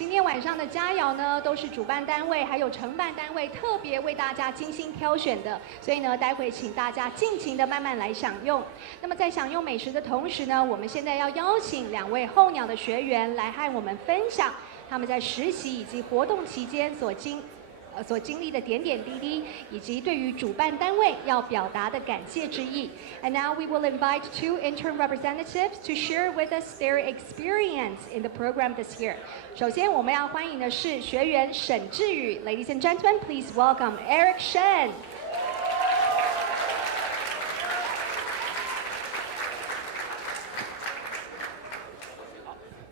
今天晚上的佳肴呢，都是主办单位还有承办单位特别为大家精心挑选的，所以呢，待会请大家尽情的慢慢来享用。那么在享用美食的同时呢，我们现在要邀请2位候鸟的学员来和我们分享他们在实习以及活动期间所经历的点点滴滴，以及对于主办单位要表达的感谢之意。And now we will invite 2 intern representatives to share with us their experience in the program this year. 首先，我们要欢迎的是学员沈志宇。Ladies and gentlemen, please welcome Eric Shen.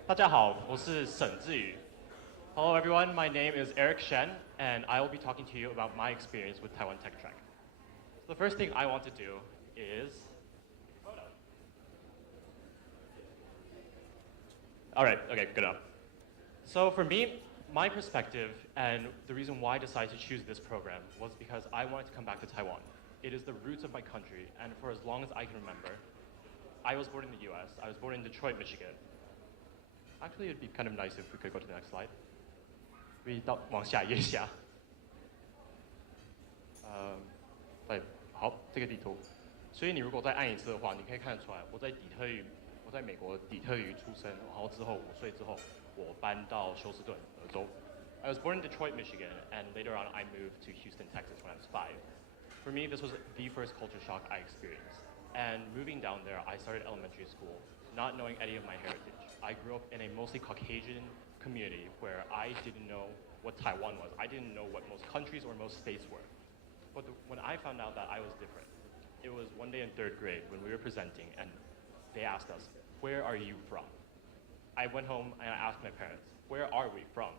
大家好，我是沈志宇。Hello everyone, my name is Eric Shen, and I will be talking to you about my experience with Taiwan Tech Track. So the first thing I want to do is photo. All right, okay, good enough. So for me, my perspective and the reason why I decided to choose this program was because I wanted to come back to Taiwan. It is the roots of my country, and for as long as I can remember, I was born in the US. I was born in Detroit, Michigan. Actually, it'd be kind of nice if we could go to the next slide. 往下一下。对，好，这个地图。所以你如果再按一次的话，你可以看得出来，我在美国底特律出生，然后之后5岁之后，我搬到休斯顿，德州。I was born in Detroit, Michigan, and later on I moved to Houston, Texas when I was 5. For me, this was the first culture shock I experienced. And moving down there, I started elementary school, not knowing any of my heritage. I grew up in a mostly Caucasian community where I didn't know what Taiwan was. I didn't know what most countries or most states were. But when I found out that I was different, it was one day in 3rd grade when we were presenting and they asked us, "Where are you from?" I went home and I asked my parents, "Where are we from?"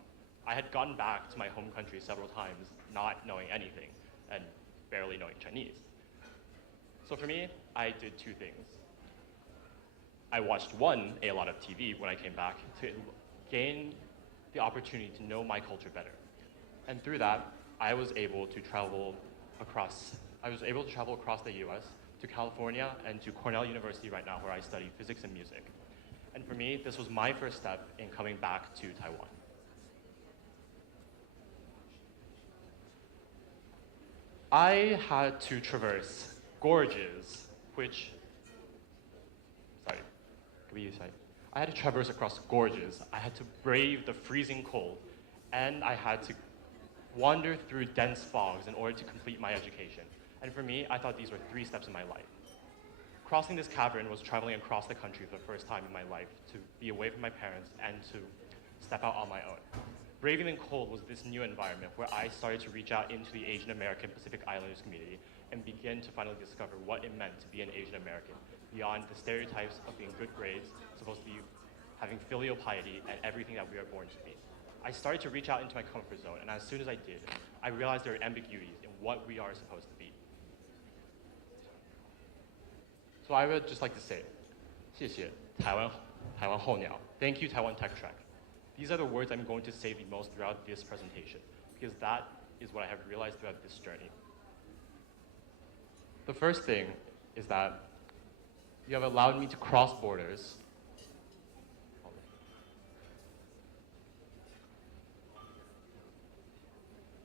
I had gone back to my home country several times, not knowing anything and barely knowing Chinese. So for me, I did 2 things. I watched a lot of TV when I came back to gain the opportunity to know my culture better. And through that, I was able to travel across the US to California and to Cornell University right now where I study physics and music. And for me, this was my first step in coming back to Taiwan. I had to traverse gorges, I had to traverse across gorges. I had to brave the freezing cold, and I had to wander through dense fogs in order to complete my education. And for me, I thought these were 3 steps in my life. Crossing this cavern was traveling across the country for the first time in my life, to be away from my parents and to step out on my own. Braving the cold was this new environment where I started to reach out into the Asian American Pacific Islanders community and begin to finally discover what it meant to be an Asian American, beyond the stereotypes of being good grades, supposed to be having filial piety, and everything that we are born to be. I started to reach out into my comfort zone, and as soon as I did, I realized there are ambiguities in what we are supposed to be. So I would just like to say, 谢谢台湾候鸟. Thank you, Taiwan Tech Track. These are the words I'm going to say the most throughout this presentation, because that is what I have realized throughout this journey. The first thing is that you have allowed me to cross borders.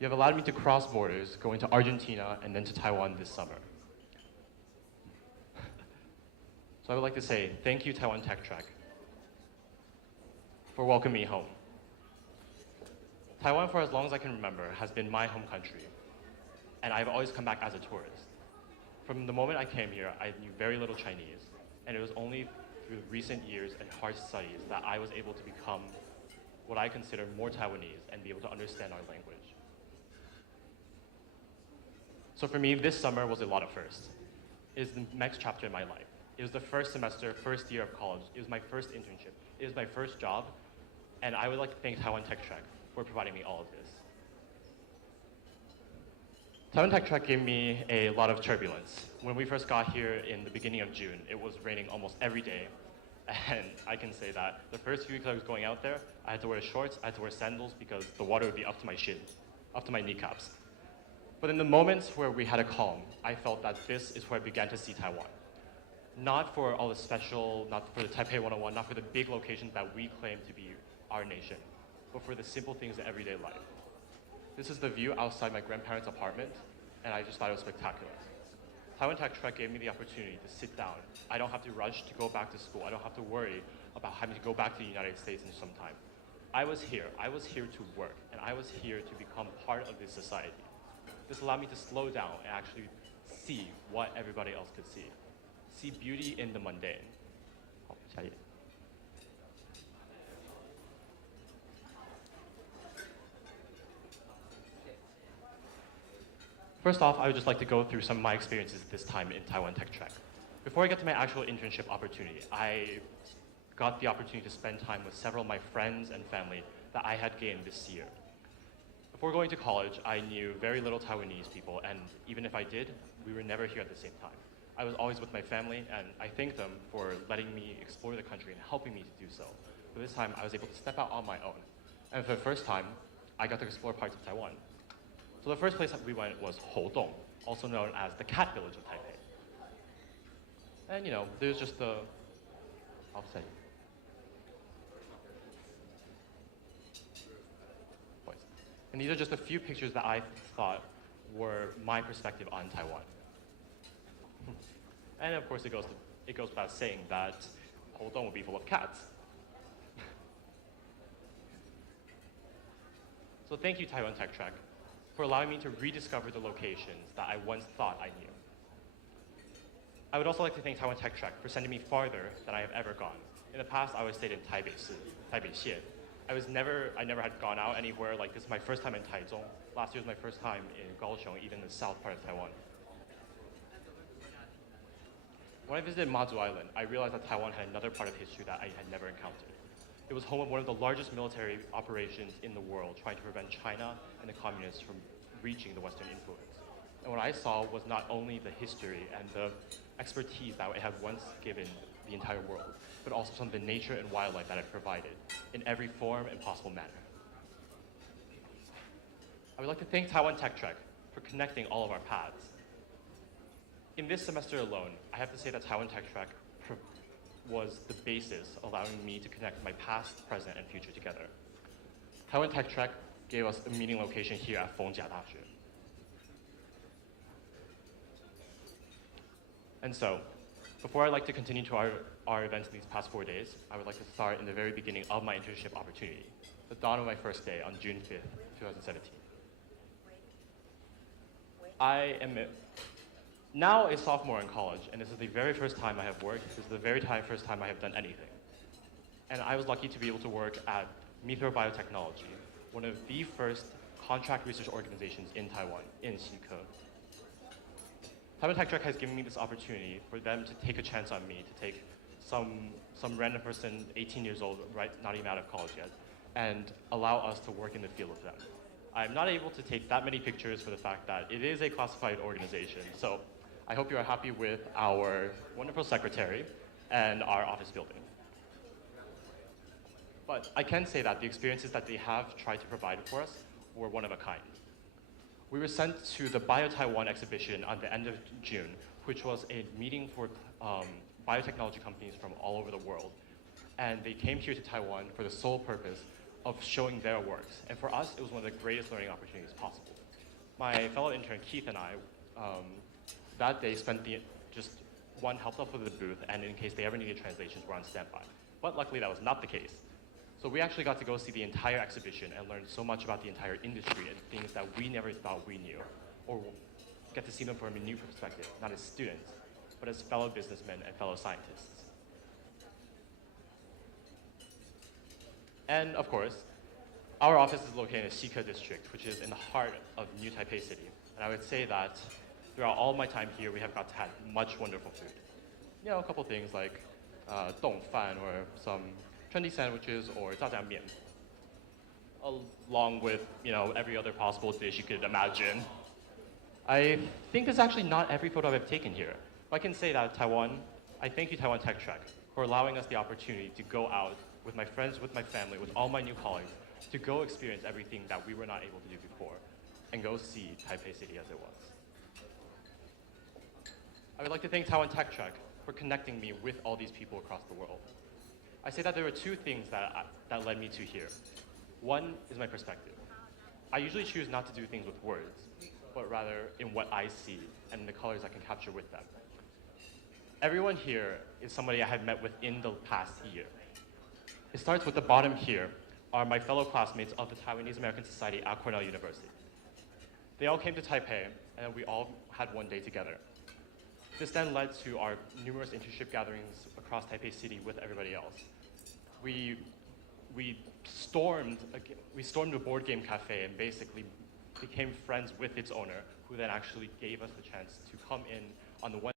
You have allowed me to cross borders, going to Argentina and then to Taiwan this summer. So I would like to say thank you, Taiwan Tech Track, for welcoming me home. Taiwan, for as long as I can remember, has been my home country, and I've always come back as a tourist. From the moment I came here, I knew very little Chinese, and it was only through recent years and hard studies that I was able to become what I consider more Taiwanese and be able to understand our language. So for me, this summer was a lot of firsts. It is the next chapter in my life. It was the first semester, first year of college. It was my first internship. It was my first job, and I would like to thank Taiwan Tech Track for providing me all of this. Taiwan Tech Track gave me a lot of turbulence. When we first got here in the beginning of June, it was raining almost every day. And I can say that the first few weeks I was going out there, I had to wear shorts, I had to wear sandals because the water would be up to my shins, up to my kneecaps. But in the moments where we had a calm, I felt that this is where I began to see Taiwan. Not for all the special, not for the Taipei 101, not for the big locations that we claim to be our nation, but for the simple things in everyday life. This is the view outside my grandparents' apartment, and I just thought it was spectacular. Taiwan Tech Trek gave me the opportunity to sit down. I don't have to rush to go back to school. I don't have to worry about having to go back to the United States in some time. I was here to work, and I was here to become part of this society. This allowed me to slow down and actually see what everybody else could see. See beauty in the mundane. 好，下一页。First off, I would just like to go through some of my experiences this time in Taiwan Tech Trek. Before I get to my actual internship opportunity, I got the opportunity to spend time with several of my friends and family that I had gained this year. Before going to college, I knew very little Taiwanese people, and even if I did, we were never here at the same time. I was always with my family, and I thank them for letting me explore the country and helping me to do so. But this time, I was able to step out on my own. And for the first time, I got to explore parts of Taiwan. So the first place that we went was Houdong, also known as the cat village of Taipei. And there's just the, I'll say, and these are just a few pictures that I thought were my perspective on Taiwan. And of course, it goes without saying that Houdong will be full of cats. So thank you, Taiwan Tech Trek, for allowing me to rediscover the locations that I once thought I knew. I would also like to thank Taiwan Tech Trek for sending me farther than I have ever gone. In the past, I always stayed in Taipei. I never had gone out anywhere. Like, this is my first time in Taichung. Last year was my first time in Kaohsiung, even the south part of Taiwan. When I visited Mazu Island, I realized that Taiwan had another part of history that I had never encountered. It was home of one of the largest military operations in the world, trying to prevent China and the communists from reaching the Western influence. And what I saw was not only the history and the expertise that it had once given the entire world, but also some of the nature and wildlife that it provided in every form and possible manner. I would like to thank Taiwan Tech Trek for connecting all of our paths. In this semester alone, I have to say that Taiwan Tech Trek was the basis allowing me to connect my past, present, and future together. Taiwan Tech Trek gave us a meeting location here at Fengjia Daxue. And so, before I'd like to continue to our events these past 4 days, I would like to start in the very beginning of my internship opportunity, the dawn of my first day on June 5th, 2017. I am now a sophomore in college, and this is the very first time I have worked. This is the very first time I have done anything. And I was lucky to be able to work at Mithra Biotechnology, one of the first contract research organizations in Taiwan, in Xike. Taiwan Tech Trek has given me this opportunity for them to take a chance on me, to take some random person, 18 years old, right, not even out of college yet, and allow us to work in the field with them. I'm not able to take that many pictures for the fact that it is a classified organization, so I hope you are happy with our wonderful secretary and our office building. But I can say that the experiences that they have tried to provide for us were one of a kind. We were sent to the Bio-Taiwan exhibition at the end of June, which was a meeting for biotechnology companies from all over the world. And they came here to Taiwan for the sole purpose of showing their works. And for us, it was one of the greatest learning opportunities possible. My fellow intern, Keith, and I, that day spent helped up with the booth, and in case they ever needed translations, were on standby. But luckily, that was not the case. So we actually got to go see the entire exhibition and learn so much about the entire industry and things that we never thought we knew, or get to see them from a new perspective, not as students, but as fellow businessmen and fellow scientists. And of course, our office is located in the Xike district, which is in the heart of New Taipei City. And I would say that throughout all my time here, we have got to have much wonderful food. A couple things like dong fan, or some trendy sandwiches, or zhajiang mian, along with every other possible dish you could imagine. I think it's actually not every photo I've taken here. But I can say that I thank you, Taiwan Tech Trek, for allowing us the opportunity to go out with my friends, with my family, with all my new colleagues, to go experience everything that we were not able to do before, and go see Taipei City as it was. I would like to thank Taiwan Tech Trek for connecting me with all these people across the world. I say that there were two things that led me to here. One is my perspective. I usually choose not to do things with words, but rather in what I see and the colors I can capture with them. Everyone here is somebody I have met within the past year. It starts with the bottom here are my fellow classmates of the Taiwanese American Society at Cornell University. They all came to Taipei, and we all had one day together. This then led to our numerous internship gatherings across Taipei City with everybody else. We stormed a board game cafe and basically became friends with its owner, who then actually gave us the chance to come in on the one